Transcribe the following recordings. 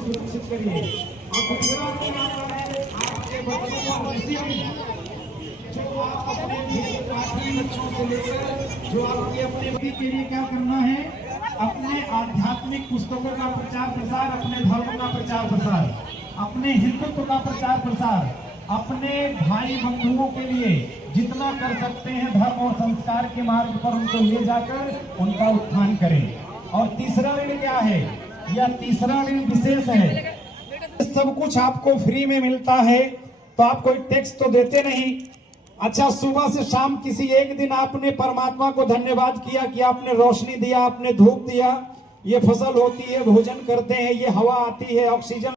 सुरक्षित करिए और दूसरा आपके बच्चों को जो आप अपने बच्चों से लेकर जो आपके अपने व्यक्ति के लिए क्या करना है, अपने आध्यात्मिक पुस्तकों का प्रचार प्रसार, अपने धर्म का प्रचार प्रसार, अपने हिंदुत्व का प्रचार प्रसार, अपने भाई बंधुओं के लिए जितना कर सकते हैं धर्म और संस्कार के मार्ग पर उनको ले जाकर उनका उत्थान करें। और तीसरा ऋण क्या है? यह तीसरा ऋण विशेष है। सब कुछ आपको फ्री में मिलता है तो आप कोई टैक्स तो देते नहीं। अच्छा, सुबह से शाम किसी एक दिन आपने परमात्मा को धन्यवाद किया कि आपने रोशनी दिया, आपने धूप दिया, ये फसल होती है, भोजन करते हैं, ये हवा आती है, ऑक्सीजन।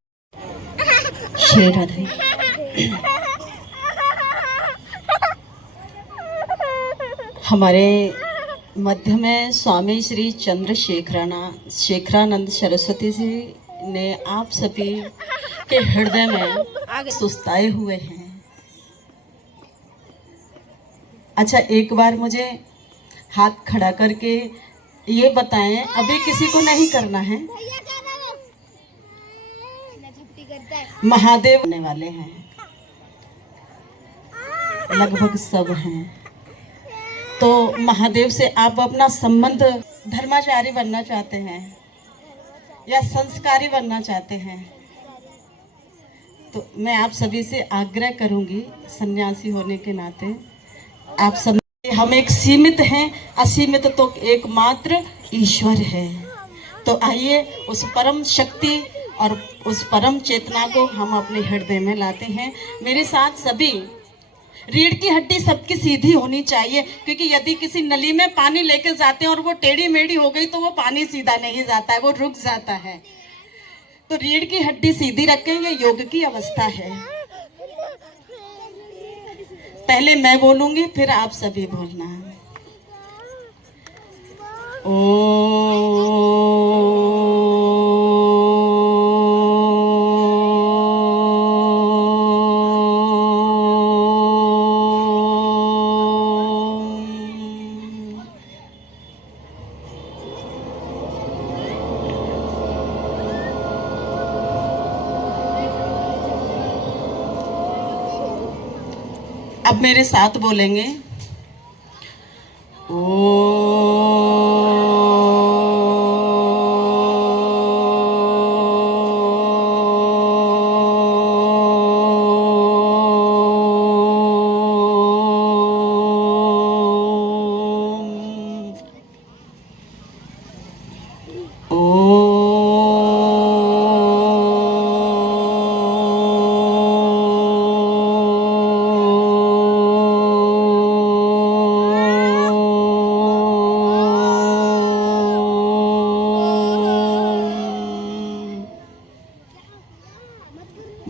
हमारे मध्य में स्वामी श्री चंद्रशेखरानंद सरस्वती जी ने आप सभी के हृदय में सुस्ताए हुए हैं। अच्छा, एक बार मुझे हाथ खड़ा करके ये बताएं, अभी किसी को नहीं करना है? महादेव आने वाले हैं, लगभग सब हैं। तो महादेव से आप अपना संबंध धर्माचारी बनना चाहते हैं या संस्कारी बनना चाहते हैं, तो मैं आप सभी से आग्रह करूंगी, सन्यासी होने के नाते आप सब, हम एक सीमित हैं, असीमित तो एकमात्र ईश्वर है। तो आइए उस परम शक्ति और उस परम चेतना को हम अपने हृदय में लाते हैं। मेरे साथ सभी, रीढ़ की हड्डी सबकी सीधी होनी चाहिए, क्योंकि यदि किसी नली में पानी लेकर जाते हैं और वो टेढ़ी मेढ़ी हो गई तो वो पानी सीधा नहीं जाता है, वो रुक जाता है। तो रीढ़ की हड्डी सीधी रखें, ये योग की अवस्था है। पहले मैं बोलूंगी, फिर आप सभी बोलना। अब मेरे साथ बोलेंगे,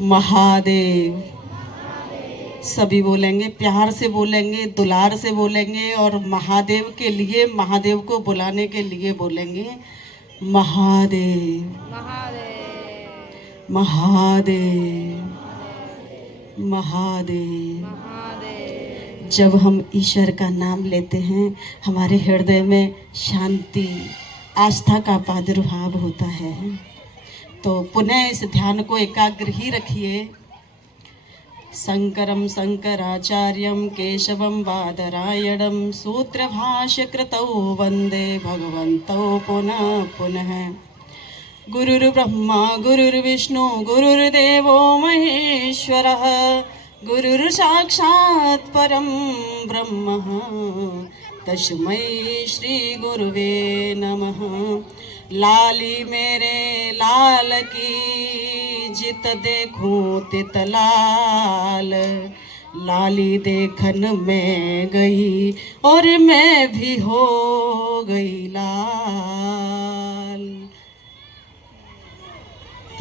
महादेव। सभी बोलेंगे, प्यार से बोलेंगे, दुलार से बोलेंगे और महादेव के लिए, महादेव को बुलाने के लिए बोलेंगे, महादेव महादेव महादेव। जब हम ईश्वर का नाम लेते हैं, हमारे हृदय में शांति, आस्था का प्रादुर्भाव होता है। तो पुनः इस ध्यान को एकाग्र ही रखिए। शंकरं शंकराचार्यं केशवं बादरायणं सूत्रभाष्य कृतौ वंदे भगवन्तौ पुनः पुनः। गुरुर्ब्रह्मा गुरुर्विष्णु गुरुर्देवो महेश्वरः, गुरुर्साक्षात् परं ब्रह्म तस्मै श्री गुरुवे नमः। लाली मेरे लाल की जिंद तित देखूं तित लाल, लाली देखन में गई और मैं भी हो गई लाल।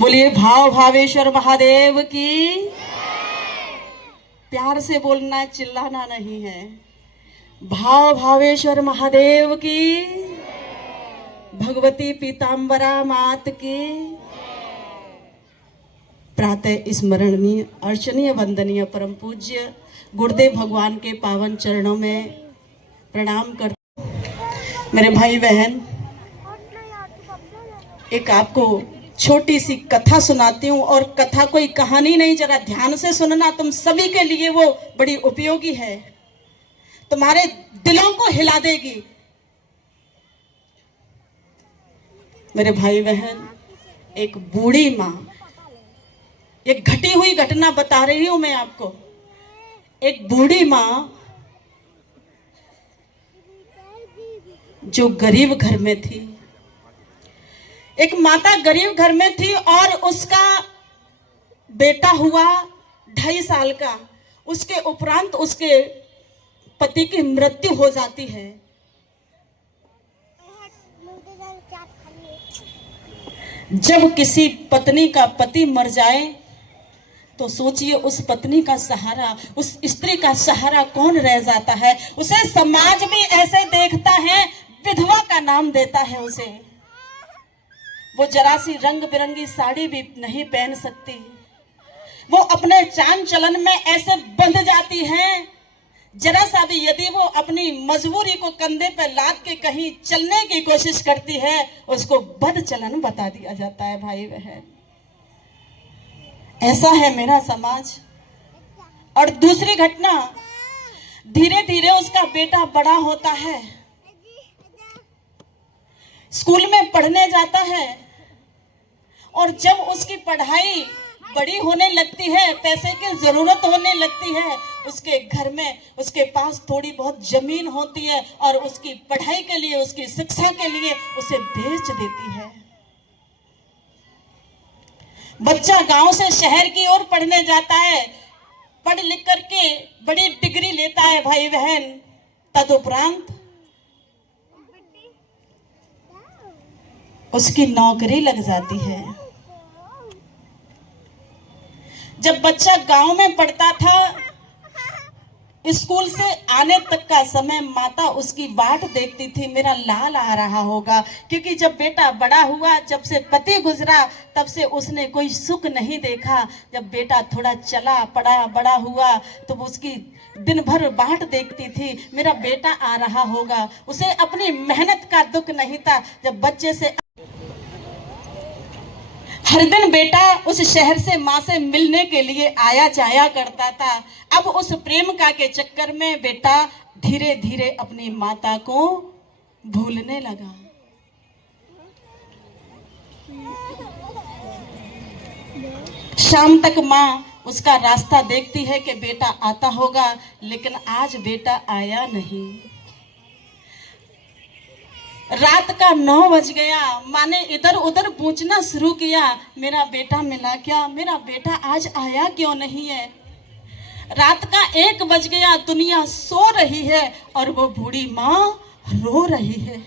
बोलिए भाव भावेश्वर महादेव की। प्यार से बोलना, चिल्लाना नहीं है। भाव भावेश्वर महादेव की, भगवती पीताम्बरा मात की। प्रातः स्मरणीय अर्चनीय वंदनीय परम पूज्य गुरुदेव भगवान के पावन चरणों में प्रणाम करते। मेरे भाई बहन, एक आपको छोटी सी कथा सुनाती हूँ, और कथा कोई कहानी नहीं, जरा ध्यान से सुनना, तुम सभी के लिए वो बड़ी उपयोगी है, तुम्हारे दिलों को हिला देगी। मेरे भाई बहन, एक बूढ़ी माँ, एक घटी हुई घटना बता रही हूं मैं आपको। एक बूढ़ी माँ जो गरीब घर में थी, एक माता गरीब घर में थी, और उसका बेटा हुआ 2.5 साल का। उसके उपरांत उसके पति की मृत्यु हो जाती है। जब किसी पत्नी का पति मर जाए तो सोचिए उस पत्नी का सहारा, उस स्त्री का सहारा कौन रह जाता है। उसे समाज भी ऐसे देखता है, विधवा का नाम देता है उसे। वो जरा सी रंग बिरंगी साड़ी भी नहीं पहन सकती, वो अपने चाल चलन में ऐसे बंध जाती है, जरा सा भी यदि वो अपनी मजबूरी को कंधे पर लाद के कहीं चलने की कोशिश करती है, उसको बद चलन बता दिया जाता है। भाई बहन, ऐसा है मेरा समाज। और दूसरी घटना, धीरे धीरे उसका बेटा बड़ा होता है, स्कूल में पढ़ने जाता है, और जब उसकी पढ़ाई बड़ी होने लगती है, पैसे की जरूरत होने लगती है, उसके घर में उसके पास थोड़ी बहुत जमीन होती है, और उसकी पढ़ाई के लिए, उसकी शिक्षा के लिए उसे बेच देती है। बच्चा गांव से शहर की ओर पढ़ने जाता है, पढ़ लिख करके बड़ी डिग्री लेता है। भाई बहन, तदुपरांत उसकी नौकरी लग जाती है। जब बच्चा गांव में पढ़ता था, स्कूल से आने तक का समय माता उसकी बाट देखती थी, मेरा लाल आ रहा होगा। क्योंकि जब बेटा बड़ा हुआ, जब से पति गुजरा, तब से उसने कोई सुख नहीं देखा। जब बेटा थोड़ा चला पड़ा बड़ा हुआ, तो उसकी दिन भर बाट देखती थी, मेरा बेटा आ रहा होगा। उसे अपनी मेहनत का दुख नहीं था। जब बच्चे से हर दिन बेटा उस शहर से माँ से मिलने के लिए आया जाया करता था। अब उस प्रेम का के चक्कर में बेटा धीरे धीरे अपनी माता को भूलने लगा। शाम तक माँ उसका रास्ता देखती है कि बेटा आता होगा, लेकिन आज बेटा आया नहीं। रात का 9 बज गया, माँ ने इधर उधर पूछना शुरू किया, मेरा बेटा मिला क्या, मेरा बेटा आज आया क्यों नहीं है। रात का 1 बज गया, दुनिया सो रही है और वो बूढ़ी माँ रो रही है।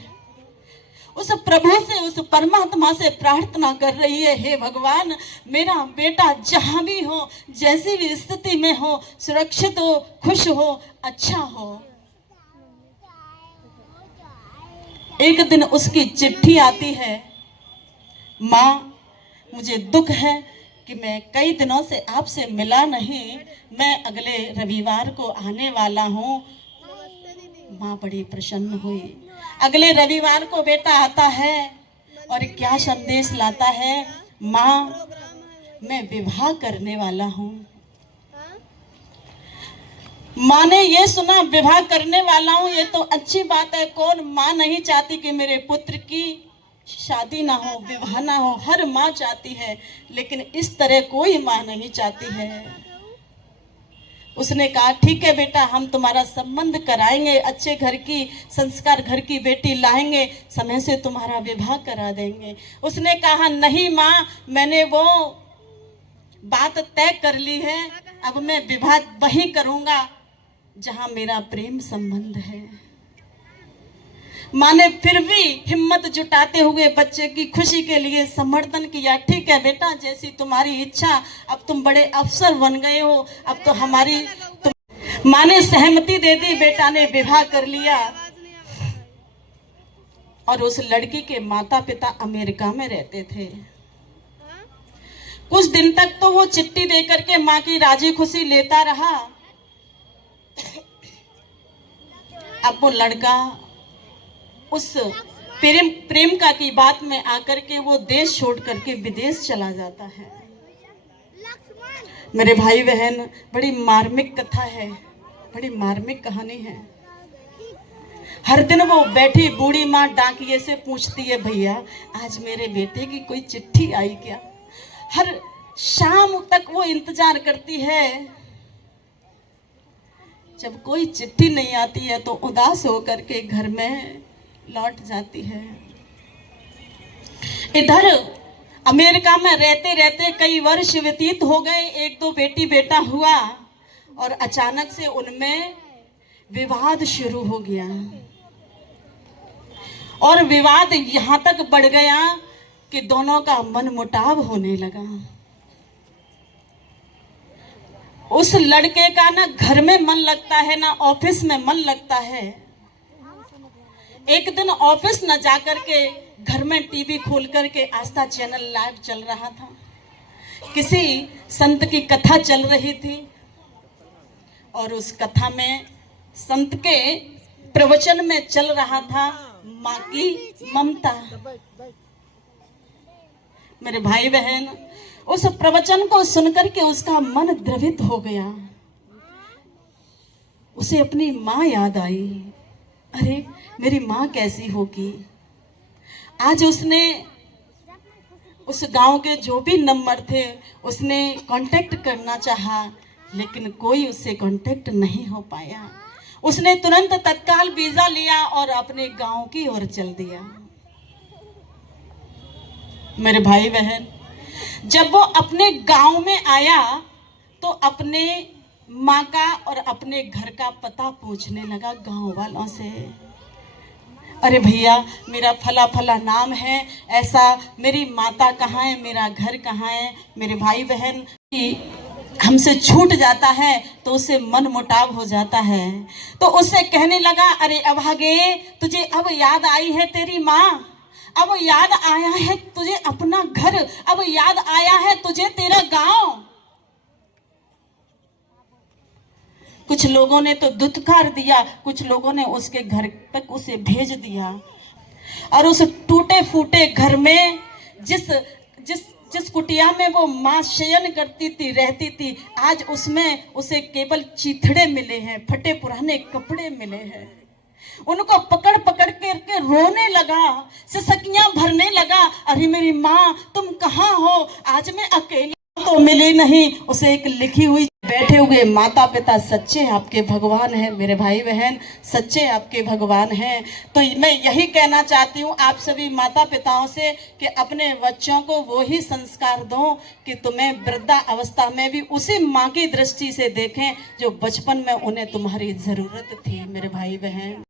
उस प्रभु से, उस परमात्मा से प्रार्थना कर रही है, हे भगवान, मेरा बेटा जहां भी हो, जैसी भी स्थिति में हो, सुरक्षित हो, खुश हो, अच्छा हो। एक दिन उसकी चिट्ठी आती है, माँ मुझे दुख है कि मैं कई दिनों से आपसे मिला नहीं, मैं अगले रविवार को आने वाला हूँ। माँ बड़ी प्रसन्न हुई। अगले रविवार को बेटा आता है और क्या संदेश लाता है, माँ मैं विवाह करने वाला हूँ। माँ ने ये सुना, विवाह करने वाला हूँ, ये तो अच्छी बात है। कौन माँ नहीं चाहती कि मेरे पुत्र की शादी ना हो, विवाह ना हो, हर माँ चाहती है, लेकिन इस तरह कोई माँ नहीं चाहती है। उसने कहा ठीक है बेटा, हम तुम्हारा संबंध कराएंगे, अच्छे घर की, संस्कार घर की बेटी लाएंगे, समय से तुम्हारा विवाह करा देंगे। उसने कहा नहीं माँ, मैंने वो बात तय कर ली है, अब मैं विवाह वहीं करूंगा जहां मेरा प्रेम संबंध है। माँ ने फिर भी हिम्मत जुटाते हुए बच्चे की खुशी के लिए समर्थन किया। ठीक है बेटा, जैसी तुम्हारी इच्छा, अब तुम बड़े अफसर बन गए हो, अब तो हमारी माँ ने सहमति दे दी, बेटा ने विवाह कर लिया। और उस लड़की के माता पिता अमेरिका में रहते थे। कुछ दिन तक तो वो चिट्ठी देकर के माँ की राजी खुशी लेता रहा। अब वो लड़का उस प्रेमिका की बात में आकर के वो देश छोड़ करके विदेश चला जाता है। मेरे भाई बहन, बड़ी मार्मिक कथा है, बड़ी मार्मिक कहानी है। हर दिन वो बैठी बूढ़ी माँ डाकिये से पूछती है, भैया आज मेरे बेटे की कोई चिट्ठी आई क्या? हर शाम तक वो इंतजार करती है। जब कोई चिट्ठी नहीं आती है तो उदास होकर के घर में लौट जाती है। इधर अमेरिका में रहते रहते कई वर्ष व्यतीत हो गए, एक दो बेटी बेटा हुआ और अचानक से उनमें विवाद शुरू हो गया। और विवाद यहां तक बढ़ गया कि दोनों का मन मुटाव होने लगा। उस लड़के का ना घर में मन लगता है ना ऑफिस में मन लगता है। एक दिन ऑफिस न जाकर के घर में टीवी खोल करके आस्था चैनल लाइव चल रहा था। किसी संत की कथा चल रही थी और उस कथा में संत के प्रवचन में चल रहा था माँ की ममता। मेरे भाई बहन, उस प्रवचन को सुनकर के उसका मन द्रवित हो गया। उसे अपनी माँ याद आई। अरे मेरी माँ कैसी होगी। आज उसने उस गांव के जो भी नंबर थे उसने कांटेक्ट करना चाहा, लेकिन कोई उससे कांटेक्ट नहीं हो पाया। उसने तुरंत तत्काल वीजा लिया और अपने गांव की ओर चल दिया। मेरे भाई बहन, जब वो अपने गांव में आया तो अपने माँ का और अपने घर का पता पूछने लगा गांव वालों से। अरे भैया, मेरा फला फला नाम है, ऐसा, मेरी माता कहाँ है, मेरा घर कहाँ है। मेरे भाई बहन, हमसे छूट जाता है तो उससे मन मुटाव हो जाता है। तो उससे कहने लगा, अरे अभागे, तुझे अब याद आई है तेरी माँ, अब याद आया है तुझे अपना घर, अब याद आया है तुझे तेरा गांव। कुछ लोगों ने तो दुत्कार दिया, कुछ लोगों ने उसके घर तक उसे भेज दिया। और उस टूटे फूटे घर में जिस जिस जिस कुटिया में वो माँ शयन करती थी, रहती थी, आज उसमें उसे केवल चीथड़े मिले हैं, फटे पुराने कपड़े मिले हैं। उनको पकड़ पकड़ के रोने लगा, सिसकियां भरने लगा। अरे मेरी माँ तुम कहाँ हो, आज मैं अकेली तो मिली नहीं। उसे एक लिखी हुई, बैठे हुए माता पिता सच्चे आपके भगवान हैं। मेरे भाई बहन, सच्चे आपके भगवान हैं। तो मैं यही कहना चाहती हूँ आप सभी माता पिताओं से कि अपने बच्चों को वो ही संस्कार दो कि तुम्हें वृद्धा अवस्था में भी उसी माँ की दृष्टि से देखें जो बचपन में उन्हें तुम्हारी जरूरत थी। मेरे भाई बहन।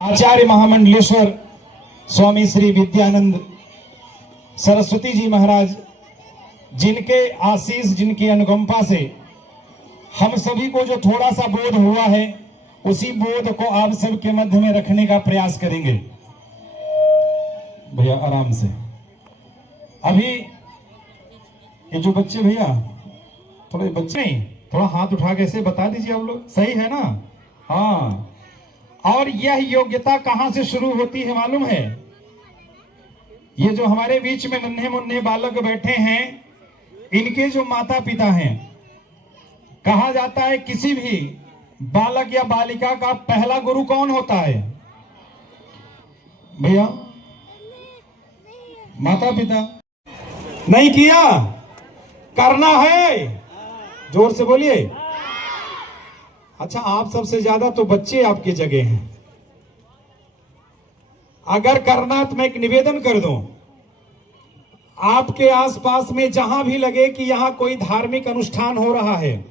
आचार्य महामंडलेश्वर स्वामी श्री विद्यानंद सरस्वती जी महाराज, जिनके आशीष, जिनकी अनुकंपा से हम सभी को जो थोड़ा सा बोध हुआ है, उसी बोध को आप सबके मध्य में रखने का प्रयास करेंगे। भैया आराम से। अभी ये जो बच्चे, भैया थोड़े बच्चे नहीं, थोड़ा हाथ उठा के ऐसे बता दीजिए आप लोग, सही है ना? हाँ। और यह योग्यता कहां से शुरू होती है मालूम है? ये जो हमारे बीच में नन्हे मुन्ने बालक बैठे हैं, इनके जो माता पिता हैं, कहा जाता है किसी भी बालक या बालिका का पहला गुरु कौन होता है भैया? माता पिता। नहीं किया? करना है, जोर से बोलिए। अच्छा, आप सबसे ज्यादा तो बच्चे आपकी जगह हैं। अगर करना तो मैं एक निवेदन कर दूं, आपके आसपास में जहां भी लगे कि यहां कोई धार्मिक अनुष्ठान हो रहा है,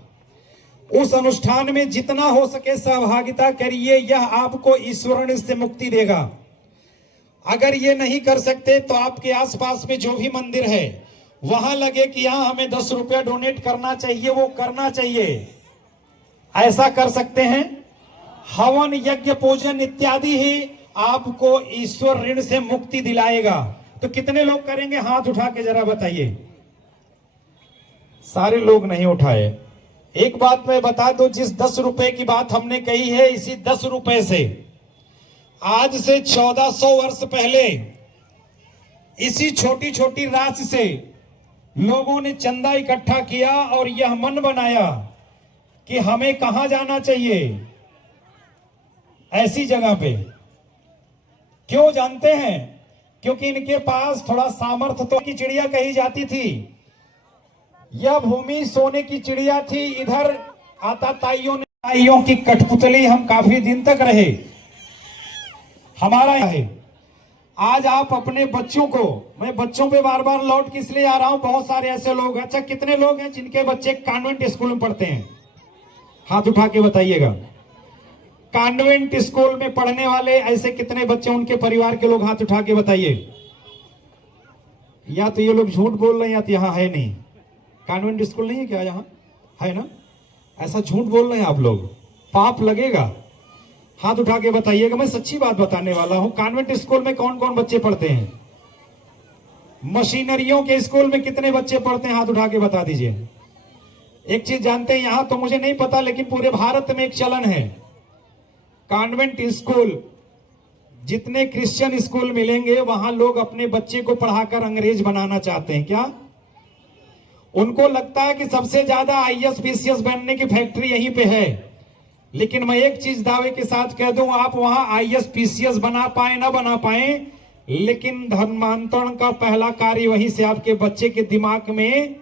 उस अनुष्ठान में जितना हो सके सहभागिता करिए। यह आपको ईश्वर से मुक्ति देगा। अगर ये नहीं कर सकते तो आपके आसपास में जो भी मंदिर है, वहां लगे कि यहां हमें 10 रुपया डोनेट करना चाहिए, वो करना चाहिए। ऐसा कर सकते हैं। हवन, यज्ञ, पूजन इत्यादि ही आपको ईश्वर ऋण से मुक्ति दिलाएगा। तो कितने लोग करेंगे? हाथ उठा के जरा बताइए। सारे लोग नहीं उठाए। एक बात मैं बता दूं, जिस 10 रुपए की बात हमने कही है, इसी 10 रुपए से आज से 1400 वर्ष पहले इसी छोटी छोटी राशि से लोगों ने चंदा इकट्ठा किया और यह मन बनाया कि हमें कहां जाना चाहिए, ऐसी जगह पे। क्यों जानते हैं? क्योंकि इनके पास थोड़ा सामर्थ्य तो की चिड़िया कही जाती थी। यह भूमि सोने की चिड़िया थी। इधर ताइयों की कठपुतली हम काफी दिन तक रहे। हमारा है। आज आप अपने बच्चों को, मैं बच्चों पे बार बार लौट किस लिए आ रहा हूं, बहुत सारे ऐसे लोग हैं। अच्छा, कितने लोग हैं जिनके बच्चे कॉन्वेंट स्कूल में पढ़ते हैं? हाथ उठा के बताइएगा। कॉन्वेंट स्कूल में पढ़ने वाले ऐसे कितने बच्चे, उनके परिवार के लोग हाथ उठा के बताइए। या तो ये लोग झूठ बोल रहे हैं या तो यहां है नहीं। कॉन्वेंट स्कूल नहीं है क्या? यहां है ना? ऐसा झूठ बोल रहे हैं आप लोग, पाप लगेगा। हाथ उठा के बताइएगा। मैं सच्ची बात बताने वाला हूं। कॉन्वेंट स्कूल में कौन कौन बच्चे पढ़ते हैं? मशीनरियों के स्कूल में कितने बच्चे पढ़ते हैं? हाथ उठा के बता दीजिए। एक चीज जानते हैं, यहां तो मुझे नहीं पता, लेकिन पूरे भारत में एक चलन है। कॉन्वेंट स्कूल, जितने क्रिश्चियन स्कूल मिलेंगे वहां लोग अपने बच्चे को पढ़ाकर अंग्रेज बनाना चाहते हैं। क्या उनको लगता है कि सबसे ज्यादा आईएएस पीसीएस बनने की फैक्ट्री यहीं पे है? लेकिन मैं एक चीज दावे के साथ कह दूं, आप वहां आईएएस पीसीएस बना पाए ना बना पाए, लेकिन धर्मांतरण का पहला कार्य वहीं से आपके बच्चे के दिमाग में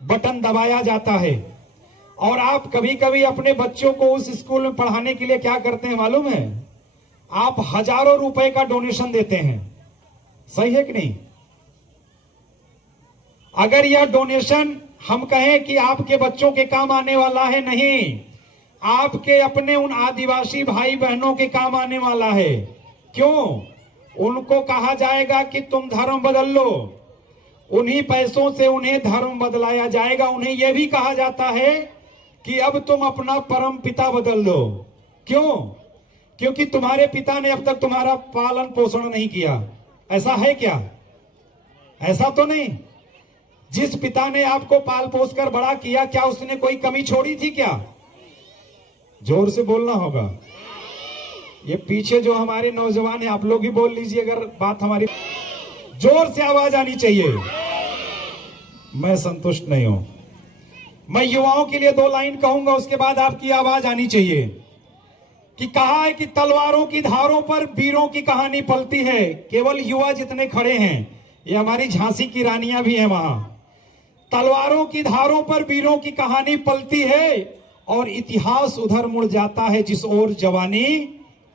बटन दबाया जाता है। और आप कभी कभी अपने बच्चों को उस स्कूल में पढ़ाने के लिए क्या करते हैं मालूम है? आप हजारों रुपए का डोनेशन देते हैं। सही है कि नहीं? अगर यह डोनेशन हम कहें कि आपके बच्चों के काम आने वाला है, नहीं, आपके अपने उन आदिवासी भाई बहनों के काम आने वाला है। क्यों? उनको कहा जाएगा कि तुम धर्म बदल लो। उन्हीं पैसों से उन्हें धर्म बदलाया जाएगा। उन्हें यह भी कहा जाता है कि अब तुम अपना परम पिता बदल दो। क्यों? क्योंकि तुम्हारे पिता ने अब तक तुम्हारा पालन पोषण नहीं किया। ऐसा है क्या? ऐसा तो नहीं। जिस पिता ने आपको पाल पोस कर बड़ा किया, क्या उसने कोई कमी छोड़ी थी क्या? जोर से बोलना होगा। ये पीछे जो हमारे नौजवान हैं, आप लोग ही बोल लीजिए अगर बात हमारी, जोर से आवाज आनी चाहिए। मैं संतुष्ट नहीं हूं। मैं युवाओं के लिए 2 लाइन कहूंगा, उसके बाद आपकी आवाज आनी चाहिए। कि कहा है कि तलवारों की धारों पर वीरों की कहानी पलती है। केवल युवा जितने खड़े हैं, ये हमारी झांसी की रानियां भी हैं वहां। तलवारों की धारों पर वीरों की कहानी पलती है और इतिहास उधर मुड़ जाता है जिस ओर जवानी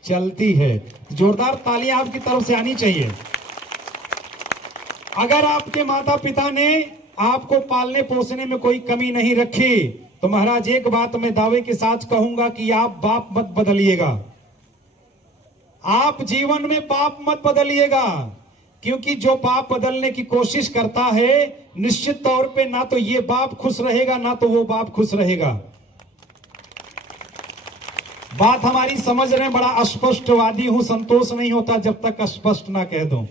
चलती है। जोरदार तालियां आपकी तरफ से आनी चाहिए। अगर आपके माता पिता ने आपको पालने पोसने में कोई कमी नहीं रखी, तो महाराज एक बात मैं दावे के साथ कहूंगा कि आप बाप मत बदलिएगा। आप जीवन में पाप मत बदलिएगा, क्योंकि जो बाप बदलने की कोशिश करता है निश्चित तौर पे ना तो ये बाप खुश रहेगा ना तो वो बाप खुश रहेगा। बात हमारी समझ रहे हैं, बड़ा अस्पष्टवादी हूं, संतोष नहीं होता जब तक अस्पष्ट ना कह दूं।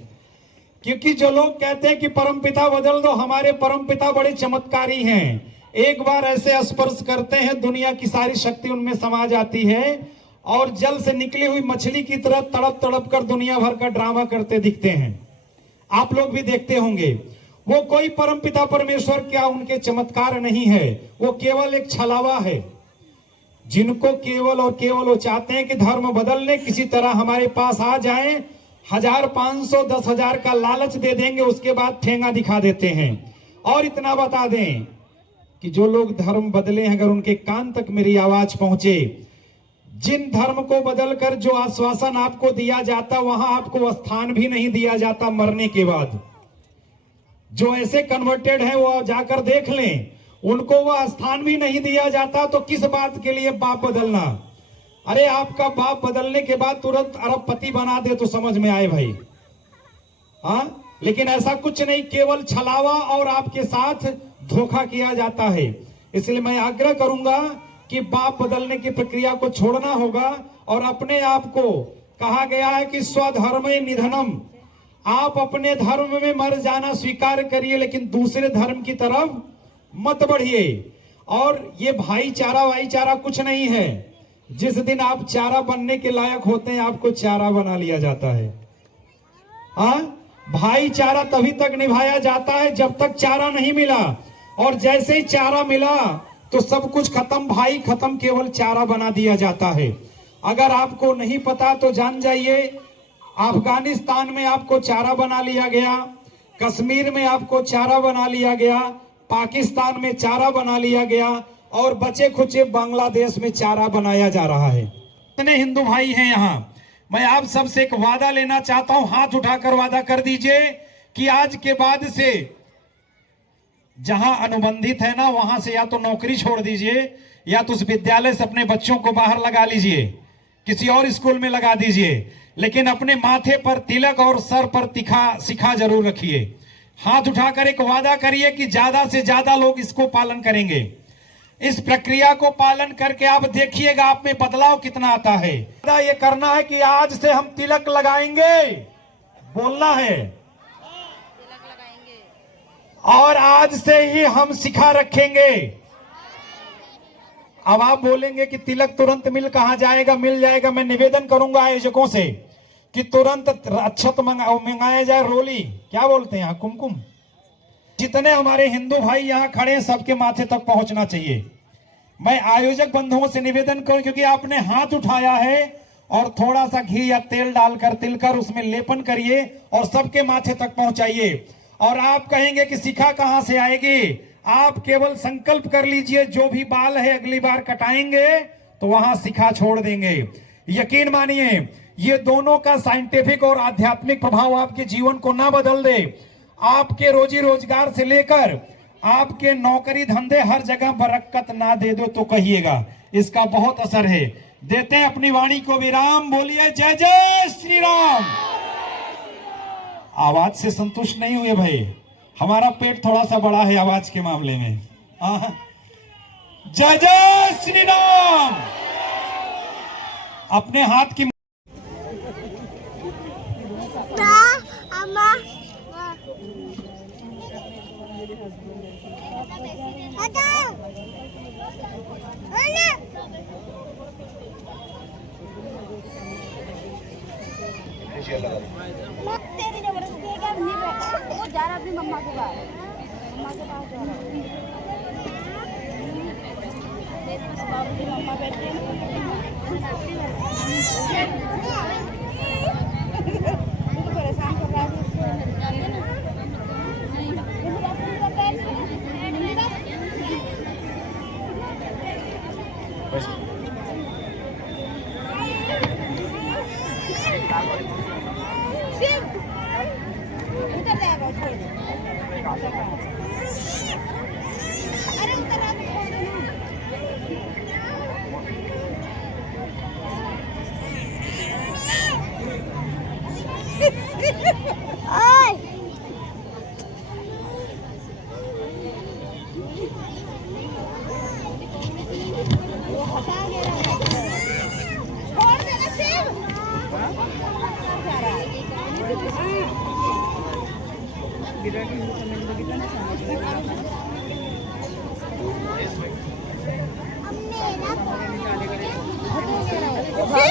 क्योंकि जो लोग कहते हैं कि परमपिता बदल दो, हमारे परमपिता बड़े चमत्कारी हैं। एक बार ऐसे स्पर्श करते हैं दुनिया की सारी शक्ति उनमें समा जाती है और जल से निकली हुई मछली की तरह तड़प तड़प कर दुनिया भर का ड्रामा करते दिखते हैं। आप लोग भी देखते होंगे। वो कोई परमपिता परमेश्वर क्या उनके चमत्कार नहीं है, वो केवल एक छलावा है। जिनको केवल और केवल वो चाहते हैं कि धर्म बदलने किसी तरह हमारे पास आ जाएं, 1000, 500, 10,000 का लालच दे देंगे, उसके बाद ठेंगा दिखा देते हैं। और इतना बता दें कि जो लोग धर्म बदले हैं, अगर उनके कान तक मेरी आवाज पहुंचे, जिन धर्म को बदलकर जो आश्वासन आपको दिया जाता वहां आपको स्थान भी नहीं दिया जाता मरने के बाद। जो ऐसे कन्वर्टेड हैं वो जाकर देख लें, उनको वह स्थान भी नहीं दिया जाता। तो किस बात के लिए बाप बदलना? अरे आपका बाप बदलने के बाद तुरंत अरबपति बना दे तो समझ में आए भाई। हाँ, लेकिन ऐसा कुछ नहीं, केवल छलावा और आपके साथ धोखा किया जाता है। इसलिए मैं आग्रह करूंगा कि बाप बदलने की प्रक्रिया को छोड़ना होगा और अपने आप को, कहा गया है कि स्वधर्मे निधनम, आप अपने धर्म में मर जाना स्वीकार करिए लेकिन दूसरे धर्म की तरफ मत बढ़िए। और ये भाईचारा कुछ नहीं है। जिस दिन आप चारा बनने के लायक होते हैं आपको चारा बना लिया जाता है। हाँ, भाईचारा तभी तक निभाया जाता है जब तक चारा नहीं मिला, और जैसे ही चारा मिला तो सब कुछ खत्म, भाई खत्म, केवल चारा बना दिया जाता है। अगर आपको नहीं पता तो जान जाइए, अफगानिस्तान में आपको चारा बना लिया गया, कश्मीर में आपको चारा बना लिया गया, पाकिस्तान में चारा बना लिया गया और बचे खुचे बांग्लादेश में चारा बनाया जा रहा है। इतने हिंदू भाई हैं यहाँ, मैं आप सबसे एक वादा लेना चाहता हूं, हाथ उठाकर वादा कर दीजिए कि आज के बाद से जहां अनुबंधित है ना वहां से या तो नौकरी छोड़ दीजिए या तो उस विद्यालय से अपने बच्चों को बाहर लगा लीजिए, किसी और स्कूल में लगा दीजिए, लेकिन अपने माथे पर तिलक और सर पर सिखा जरूर रखिए। हाथ उठाकर एक वादा करिए कि ज्यादा से ज्यादा लोग इसको पालन करेंगे। इस प्रक्रिया को पालन करके आप देखिएगा आप में बदलाव कितना आता है। ये करना है कि आज से हम तिलक लगाएंगे, बोलना है, और आज से ही हम सिखा रखेंगे। अब आप बोलेंगे कि तिलक तुरंत मिल कहां जाएगा? मिल जाएगा। मैं निवेदन करूंगा आयोजकों से कि तुरंत अक्षत मंगाया जाए, रोली क्या बोलते हैं, कुमकुम। जितने हमारे हिंदू भाई यहाँ खड़े हैं सबके माथे तक पहुंचना चाहिए। मैं आयोजक बंधुओं से निवेदन करूं, क्योंकि आपने हाथ उठाया है, और थोड़ा सा घी या तेल डालकर तिलकर उसमें लेपन करिए और सबके माथे तक पहुंचाइए। और आप कहेंगे कि शिखा कहां से आएगी? आप केवल संकल्प कर लीजिए, जो भी बाल है अगली बार कटाएंगे तो वहां शिखा छोड़ देंगे। यकीन मानिए ये दोनों का साइंटिफिक और आध्यात्मिक प्रभाव आपके जीवन को ना बदल दे, आपके रोजी रोजगार से लेकर आपके नौकरी धंधे हर जगह बरकत ना दे दो तो कहिएगा, इसका बहुत असर है। देते हैं अपनी वाणी को विराम, बोलिए जय जय श्री राम। आवाज से संतुष्ट नहीं हुए भाई, हमारा पेट थोड़ा सा बड़ा है आवाज के मामले में। जय जय श्री राम। अपने हाथ की तेरी जबरदस्ती है क्या? नहीं बैठा वो जा रहा अपनी मम्मा के पास, मम्मा के पास जा रहा है। मम्मा बैठी परेशान कर रहा अरे उतर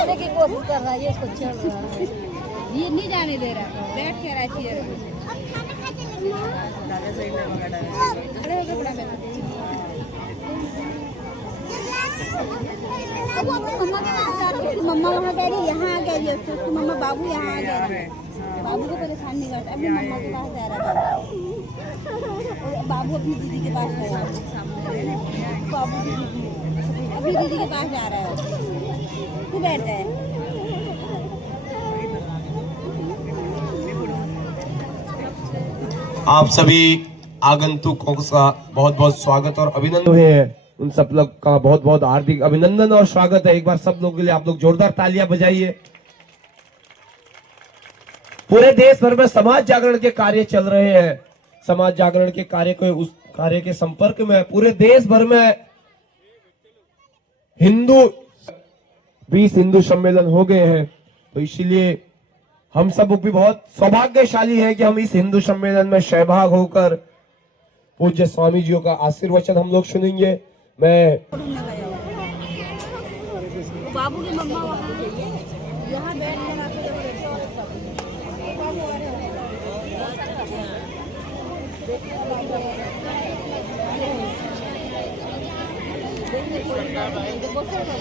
जाने की कोशिश कर रहा है, ये इसको छेड़ रहा है, ये नहीं जाने दे रहा है, बैठ के रहा है चेयर पे। खड़े होके बड़ा बैठा। अब वो अपनी मम्मा के पास जा रही है, मम्मा वहाँ कह रही यहाँ आ गई है, उसकी मम्मा बाबू यहाँ आ गया, बाबू को परेशान नहीं करता, अपनी मम्मा के पास जा रहा था, और बाबू अपनी दीदी के पास जा रहा है, बाबू की दीदी अपनी दीदी के पास जा रहा है, तू बैठता है। आप सभी आगंतुकों का बहुत बहुत स्वागत और अभिनंदन है। उन सब लोग का बहुत बहुत हार्दिक अभिनंदन और स्वागत है। एक बार सब लोगों के लिए आप लोग जोरदार तालियां बजाइए। पूरे देश भर में समाज जागरण के कार्य चल रहे हैं। समाज जागरण के कार्य को उस कार्य के संपर्क में पूरे देश भर में 20 हिंदू सम्मेलन हो गए हैं। तो इसीलिए हम सब भी बहुत सौभाग्यशाली हैं कि हम इस हिंदू सम्मेलन में सहभाग होकर पूज्य स्वामी जी का आशीर्वचन हम लोग सुनेंगे। मैं बाबू की मम्मा वहाँ यहाँ बैठ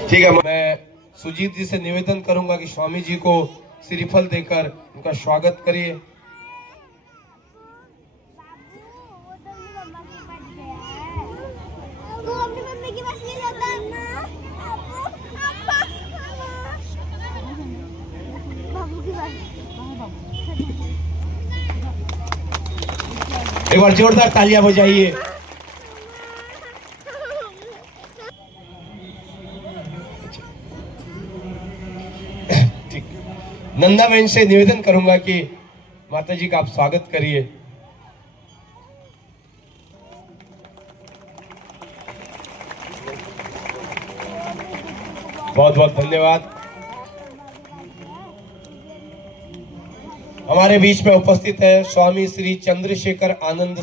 ठीक है, मैं सुजीत जी से निवेदन करूंगा कि स्वामी जी को श्रीफल देकर उनका स्वागत करिए। एक बार जोरदार तालियां बजाइए। ठीक, नंदा बहन से निवेदन करूंगा कि माता जी का आप स्वागत करिए। बहुत बहुत धन्यवाद। हमारे बीच में उपस्थित है स्वामी श्री चंद्रशेखर आनंद